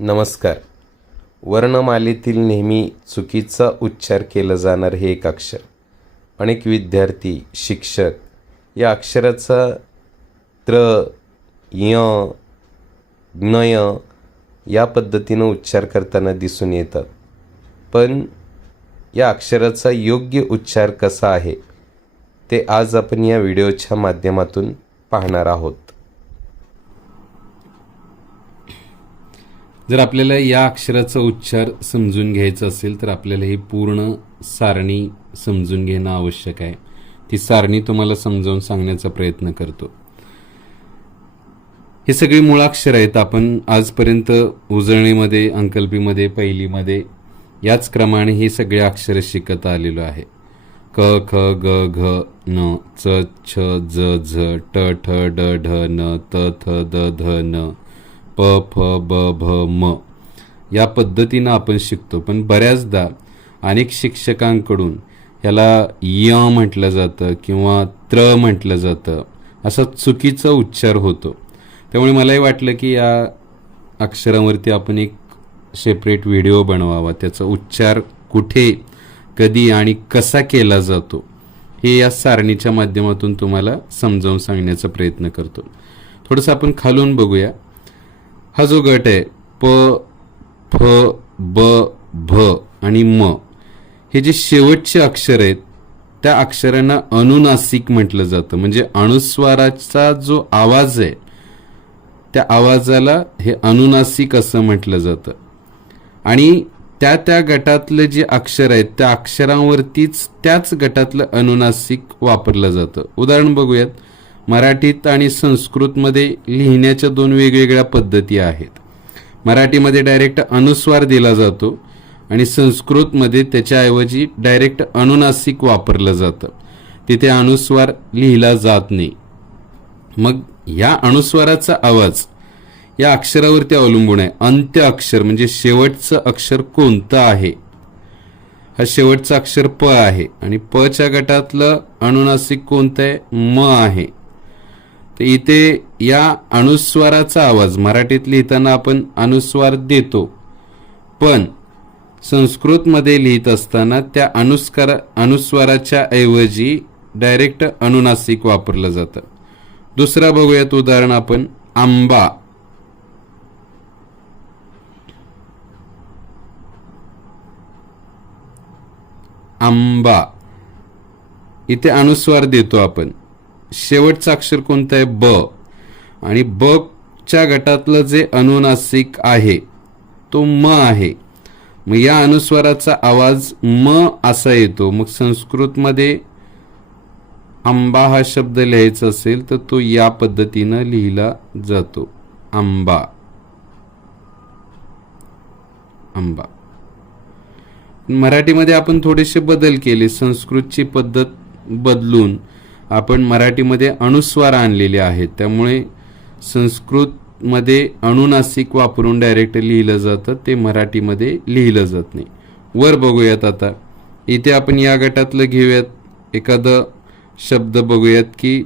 नमस्कार. वर्णमालेतील नेहमी चुकीचा उच्चार केलं जाणार हे एक अक्षर. अनेक विद्यार्थी शिक्षक या अक्षराचा त्र य ज्ञय या पद्धतीनं उच्चार करताना दिसून येतात. पण या अक्षराचा योग्य उच्चार कसा आहे ते आज आपण या व्हिडिओच्या माध्यमातून पाहणार आहोत. जर आपल्याला या अक्षराचा उच्चार समजून घ्यायचा असेल तर आपल्याला ही पूर्ण सारणी समजून घेणं आवश्यक आहे. ती सारणी तुम्हाला समजावून सांगण्याचा प्रयत्न करतो. हे सगळी मुळाक्षर आहेत. आपण आजपर्यंत उजळणीमध्ये अंकल्पीमध्ये पहिलीमध्ये याच क्रमाने ही सगळी अक्षरं शिकत आलेलो आहे. क ख ग घ न च छ ज झ ट ठ ड ढ न त थ द ध न. प फ ब भ म. या पद्धतीनं आपण शिकतो. पण बऱ्याचदा अनेक शिक्षकांकडून ह्याला य म्हटलं जातं किंवा त्र म्हटलं जातं असा चुकीचा उच्चार होतो. त्यामुळे मलाही वाटलं की या अक्षरावरती आपण एक सेपरेट व्हिडिओ बनवावा. त्याचा उच्चार कुठे कधी आणि कसा केला जातो हे या सारणीच्या माध्यमातून तुम्हाला समजावून सांगण्याचा प्रयत्न करतो. थोडंसं आपण खालून बघूया. हा जो गट आहे प फ ब भ आणि म हे जे शेवटचे अक्षर आहेत त्या अक्षरांना अनुनासिक म्हटलं जातं. म्हणजे अनुस्वाराचा जो आवाज आहे त्या आवाजाला हे अनुनासिक असं म्हटलं जातं. आणि त्या त्या गटातलं जे अक्षर आहेत त्या अक्षरांवरतीच त्याच गटातलं अनुनासिक वापरलं जातं. उदाहरण बघूयात. मराठीत आणि संस्कृतमध्ये लिहिण्याच्या दोन वेगवेगळ्या पद्धती आहेत. मराठीमध्ये डायरेक्ट अनुस्वार दिला जातो आणि संस्कृतमध्ये त्याच्याऐवजी डायरेक्ट अनुनासिक वापरलं जातं. तिथे अनुस्वार लिहिला जात नाही. मग या अनुस्वाराचा आवाज या अक्षरावरती अवलंबून आहे. अंत्य अक्षर म्हणजे शेवटचं अक्षर कोणतं आहे? हा शेवटचं अक्षर प आहे आणि पच्या गटातलं अनुनासिक कोणतं आहे? म आहे. तर इथे या अनुस्वाराचा आवाज मराठीत लिहिताना आपण अनुस्वार देतो. पण संस्कृतमध्ये लिहित असताना त्या अनुस्कार अनुस्वाराच्या ऐवजी डायरेक्ट अनुनासिक वापरलं जातं. दुसरा बघूयात उदाहरण आपण आंबा. आंबा. इथे अनुस्वार देतो आपण. शेवटचं अक्षर कोणतं आहे ब. आणि ब च्या गटातलं जे अनुनासिक आहे तो म आहे. मग या अनुस्वाराचा आवाज म असा येतो. मग संस्कृतमध्ये आंबा हा शब्द लिहायचा असेल तर तो या पद्धतीनं लिहिला जातो. आंबा. आंबा. मराठीमध्ये आपण थोडेसे बदल केले. संस्कृतची पद्धत बदलून आपण मराठीमध्ये अनुस्वार आणलेले आहेत. त्यामुळे संस्कृतमध्ये अणुनासिक वापरून डायरेक्ट लिहिलं जातं. ते मराठीमध्ये लिहिलं जात नाही. वर बघूयात आता. इथे आपण या गटातलं घेऊयात. एखादं शब्द बघूयात की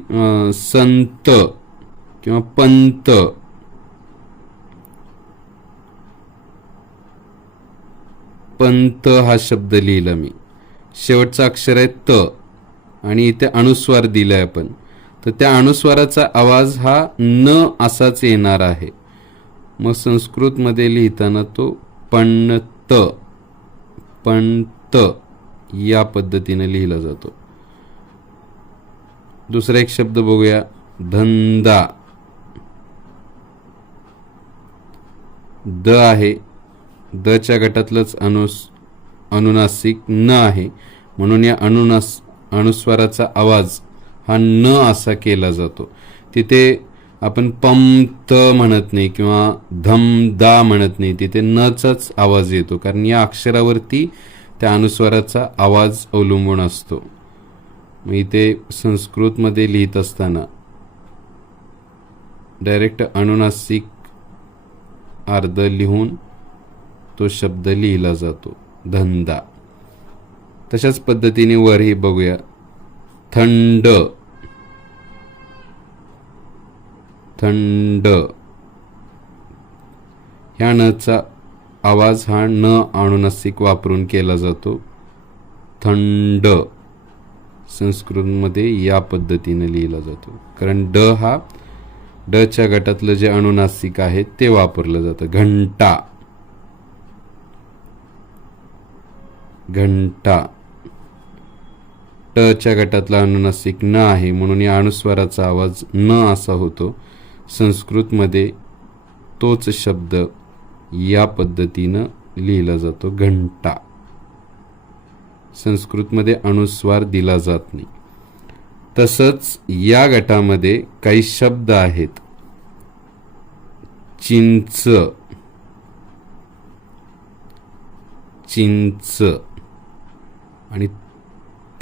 संत किंवा पंत. पंत हा शब्द लिहिला मी. शेवटचा अक्षर आहे त. आणि इथे अनुस्वार दिलाय आपण तर त्या अनुस्वाराचा आवाज हा न असाच येणार आहे. मग संस्कृतमध्ये लिहिताना तो पणत पणत या पद्धतीने लिहिला जातो. दुसरा एक शब्द बघूया धंदा. द आहे. दच्या गटातलंच अनुस अनुनासिक न आहे. म्हणून या अनुनास अनुस्वाराचा आवाज हा न असा केला जातो. तिथे आपण पमत म्हणत नाही किंवा धम दा म्हणत नाही. तिथे नचाच आवाज येतो. कारण या अक्षरावरती त्या अनुस्वाराचा आवाज अवलंबून असतो. मग इथे संस्कृतमध्ये लिहित असताना डायरेक्ट अनुनासिक अर्ध लिहून तो शब्द लिहिला जातो. धंदा. तशाच पद्धतीने वरही बघूया. थंड. थंड. ह्या नचा आवाज हा न अनुनासिक वापरून केला जातो. थंड. संस्कृतमध्ये या पद्धतीने लिहिला जातो. कारण ड हा डच्या गटातलं जे अनुनासिक आहे ते वापरलं जातं. घंटा. घंटा. टच्या गटातला अनुनासिक न आहे म्हणून या अनुस्वाराचा आवाज न असा होतो. संस्कृतमध्ये तोच शब्द या पद्धतीनं लिहिला जातो घंटा. संस्कृतमध्ये अनुस्वार दिला जात नाही. तसंच या गटामध्ये काही शब्द आहेत. चिंच. चिंच. आणि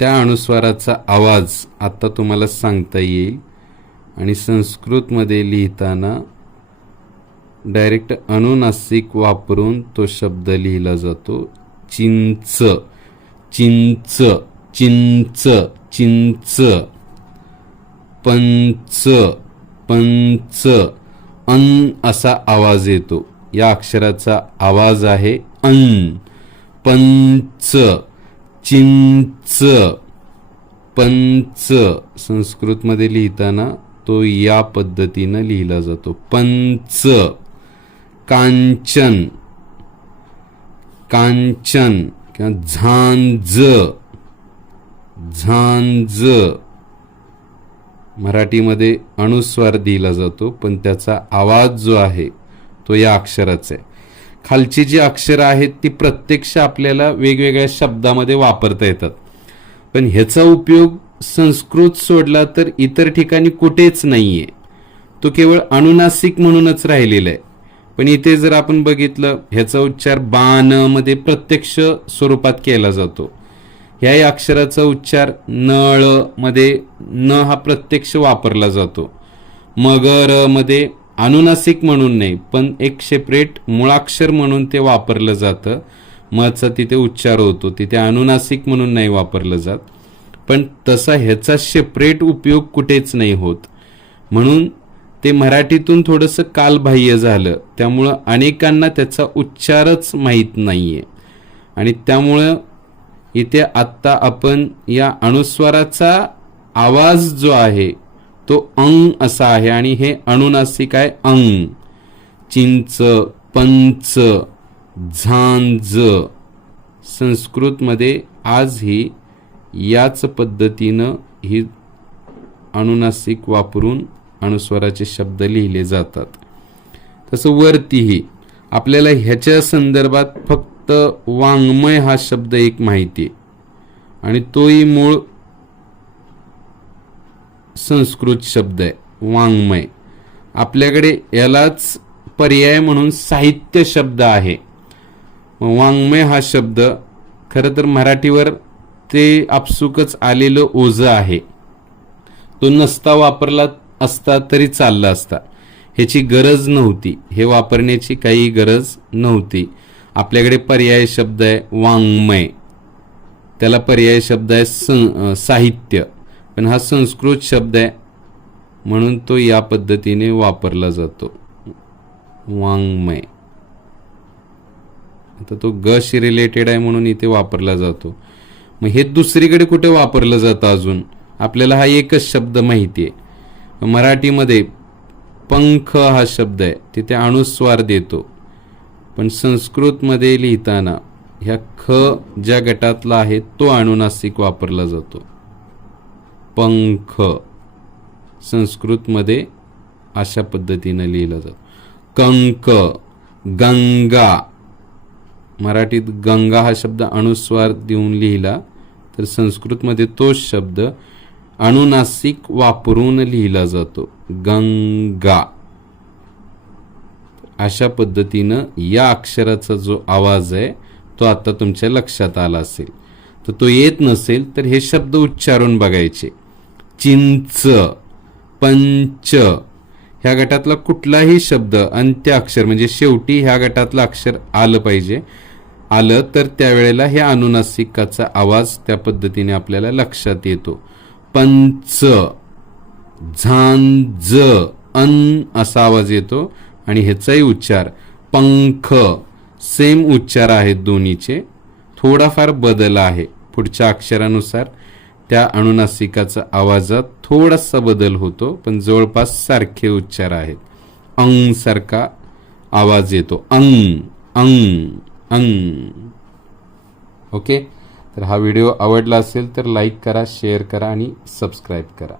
त्या अनुस्वाराचा आवाज आत्ता तुम्हाला सांगता येईल. आणि संस्कृतमध्ये लिहिताना डायरेक्ट अनुनासिक वापरून तो शब्द लिहिला जातो. चिंच चिंच चिंच चिंच. पंच पंच. अन असा आवाज येतो. या अक्षराचा आवाज आहे अन. पंच. चिंच पंच संस्कृतमध्ये लिहिताना तो या पद्धतीनं लिहिला जातो. पंच कांचन कांचन किंवा झांज झांज. मराठीमध्ये अनुस्वार दिला जातो पण त्याचा आवाज जो आहे तो या अक्षराचा आहे. खालची जी अक्षरं आहेत ती प्रत्यक्ष आपल्याला वेगवेगळ्या शब्दामध्ये वापरता येतात. पण ह्याचा उपयोग संस्कृत सोडला तर इतर ठिकाणी कुठेच नाहीये. तो केवळ अनुनासिक म्हणूनच राहिलेला आहे. पण इथे जर आपण बघितलं ह्याचा उच्चार बाणमध्ये प्रत्यक्ष स्वरूपात केला जातो. ह्याही अक्षराचा उच्चार नळमध्ये न हा प्रत्यक्ष वापरला जातो. मगरमध्ये अनुनासिक म्हणून नाही पण एक सेपरेट मुळाक्षर म्हणून ते वापरलं जातं. मचा तिथे उच्चार होतो तिथे अनुनासिक म्हणून नाही वापरलं जात. पण तसा ह्याचा सेपरेट उपयोग कुठेच नाही होत. म्हणून ते मराठीतून थोडंसं कालबाह्य झालं त्यामुळं अनेकांना त्याचा उच्चारच माहीत नाही आहे आणि त्यामुळं इथे आत्ता आपण या अनुस्वाराचा आवाज जो आहे तो अंग असा आहे आणि हे अनुनासिक आहे अंग. चिंच पंच झांज. संस्कृतमध्ये आजही याच पद्धतीनं ही अनुनासिक वापरून अनुस्वराचे शब्द लिहिले जातात. तसं वरतीही आपल्याला ह्याच्या संदर्भात फक्त वाङ्मय हा शब्द एक माहिती आहे. आणि तोही मूळ संस्कृत शब्द आहे वाङ्मय. आपल्याकडे यालाच पर्याय म्हणून साहित्य शब्द आहे. वाङ्मय हा शब्द खरं तर मराठीवर ते आपसुकच आलेलं ओझं आहे. तो नसता वापरला असता तरी चालला असता. ह्याची गरज नव्हती. हे वापरण्याची काही गरज नव्हती. आपल्याकडे पर्याय शब्द आहे वाङ्मय. त्याला पर्याय शब्द आहे स साहित्य. पण हा संस्कृत शब्द आहे म्हणून तो या पद्धतीने वापरला जातो. वाङ्मय. आता तो गश रिलेटेड आहे म्हणून इथे वापरला जातो. मग हे दुसरीकडे कुठे वापरलं जातं अजून? आपल्याला हा एकच शब्द माहिती आहे. मराठीमध्ये पंख हा शब्द आहे तिथे अनुस्वार देतो. पण संस्कृतमध्ये लिहिताना ह्या ख ज्या गटातला आहे तो अनुनासिक वापरला जातो. पंख. संस्कृतमध्ये अशा पद्धतीनं लिहिलं जातं. कंक गंगा. मराठीत गंगा हा शब्द अनुस्वार देऊन लिहिला तर संस्कृतमध्ये तोच शब्द अनुनासिक वापरून लिहिला जातो. गंगा. अशा पद्धतीनं या अक्षराचा जो आवाज आहे तो आता तुमच्या लक्षात आला असेल. तर तो येत नसेल तर हे शब्द उच्चारून बघायचे. चिंच पंच ह्या गटातला कुठलाही शब्द अंत्य अक्षर म्हणजे शेवटी ह्या गटातलं अक्षर आलं पाहिजे. आलं तर त्यावेळेला हे अनुनासिकाचा आवाज त्या पद्धतीने आपल्याला लक्षात येतो. पंच झांज अन असा आवाज येतो आणि ह्याचाही उच्चार. पंख सेम उच्चार आहेत दोन्हीचे. थोडाफार बदल आहे पुढच्या अक्षरानुसार. त्या अनुनासिकाचा आवाजात थोडासा बदल होतो पण जवळपास सारखे उच्चार आहेत. अंग सारखा आवाज येतो. अंग अंग अंग. ओके? तर हा व्हिडिओ आवडला असेल तर लाईक करा शेअर करा आणि सबस्क्राईब करा.